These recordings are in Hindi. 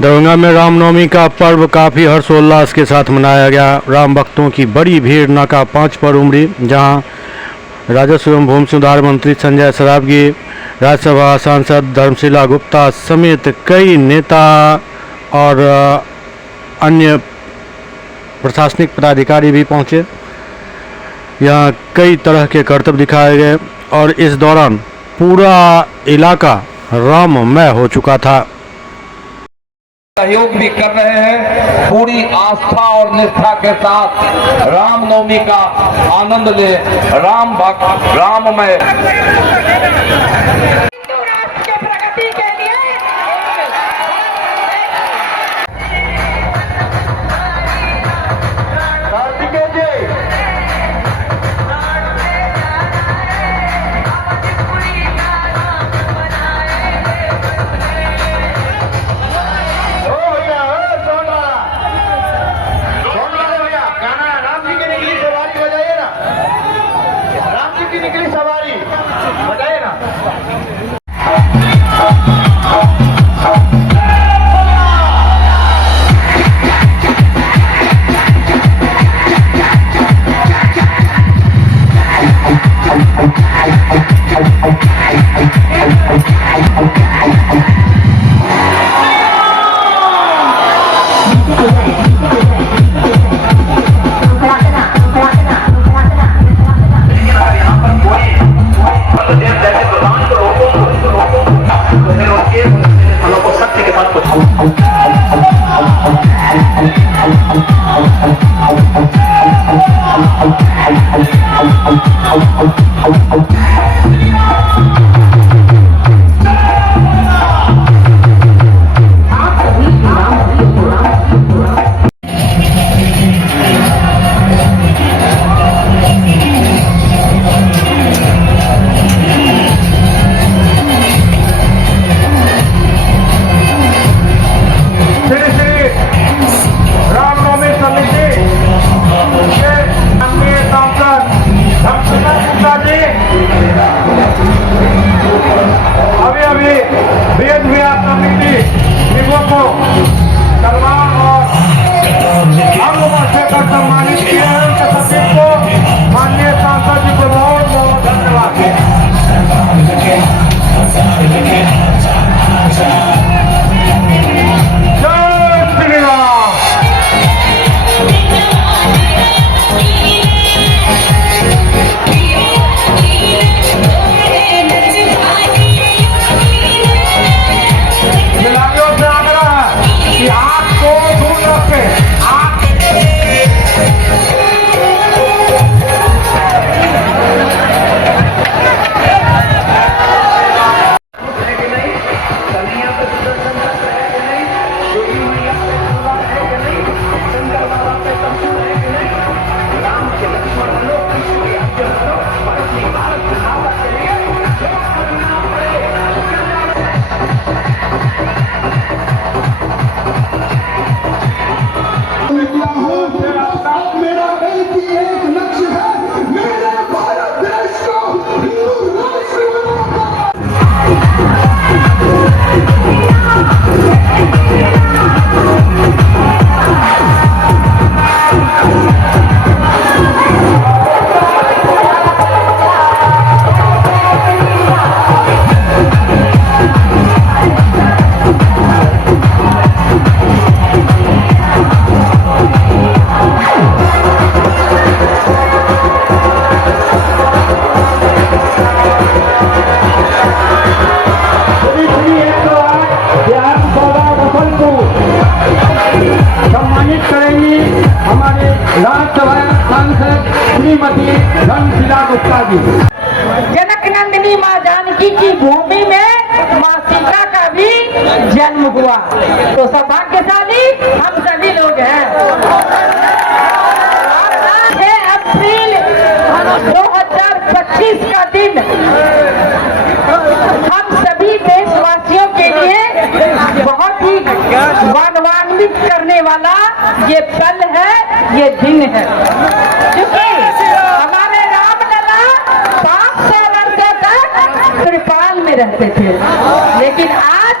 दरभंगा में रामनवमी का पर्व काफ़ी हर्षोल्लास के साथ मनाया गया। राम भक्तों की बड़ी भीड़ नाका 5 पर उमड़ी, जहां राजस्व एवं भूमि सुधार मंत्री संजय सरावगी, राज्यसभा सांसद धर्मशिला गुप्ता समेत कई नेता और अन्य प्रशासनिक पदाधिकारी भी पहुंचे। यहां कई तरह के करतब दिखाए गए और इस दौरान पूरा इलाका राममय हो चुका था। सहयोग भी कर रहे हैं। पूरी आस्था और निष्ठा के साथ रामनवमी का आनंद ले। राम भक्त राममय निकली सवारी बताइए ना। राज्यसभा सांसद श्रीमती धर्मशिला गुप्ता जी। जनक नंदिनी माँ जानकी की भूमि में माँ सीता का भी जन्म हुआ, तो सौभाग्यशाली हम सभी लोग हैं। 6 अप्रैल 2025 का दिन हम सभी देशवासियों के लिए बहुत ही गौरवान्वित करने वाला ये पल है, ये दिन है, क्योंकि हमारे रामलला 500 वर्षों तक त्रिपाल में रहते थे, लेकिन आज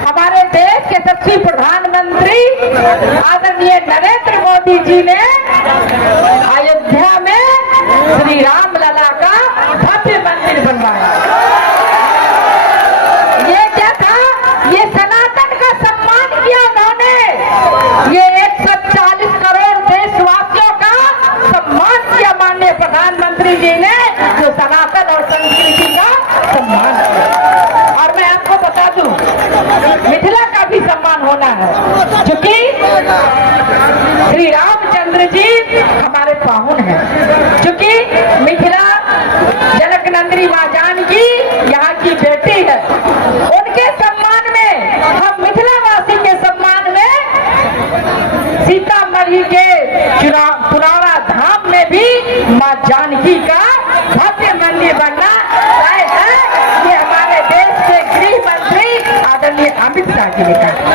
हमारे देश के यशस्वी प्रधानमंत्री आदरणीय नरेंद्र मोदी जी ने अयोध्या में श्री राम लला का भव्य मंदिर बनवाया। ये क्या था? ये सनातन का सम्मान किया उन्होंने। ये 140 करोड़ देशवासियों का सम्मान किया माननीय प्रधानमंत्री जी ने, जो सनातन और संस्कृति का सम्मान किया। और मैं आपको बता दूं, मिथिला का भी सम्मान होना है, क्योंकि श्री रामचंद्र जी हमारे पाहुन हैं। क्योंकि मिथिला जनक नंदिनी माँ जानकी यहाँ की बेटी है, उनके सम्मान में, हम मिथिलावासी के सम्मान में सीतामढ़ी के पुराना धाम में भी माँ जानकी का भव्य मंदिर बनना तय है। ये हमारे देश के गृह मंत्री आदरणीय अमित शाह जी ने कहा।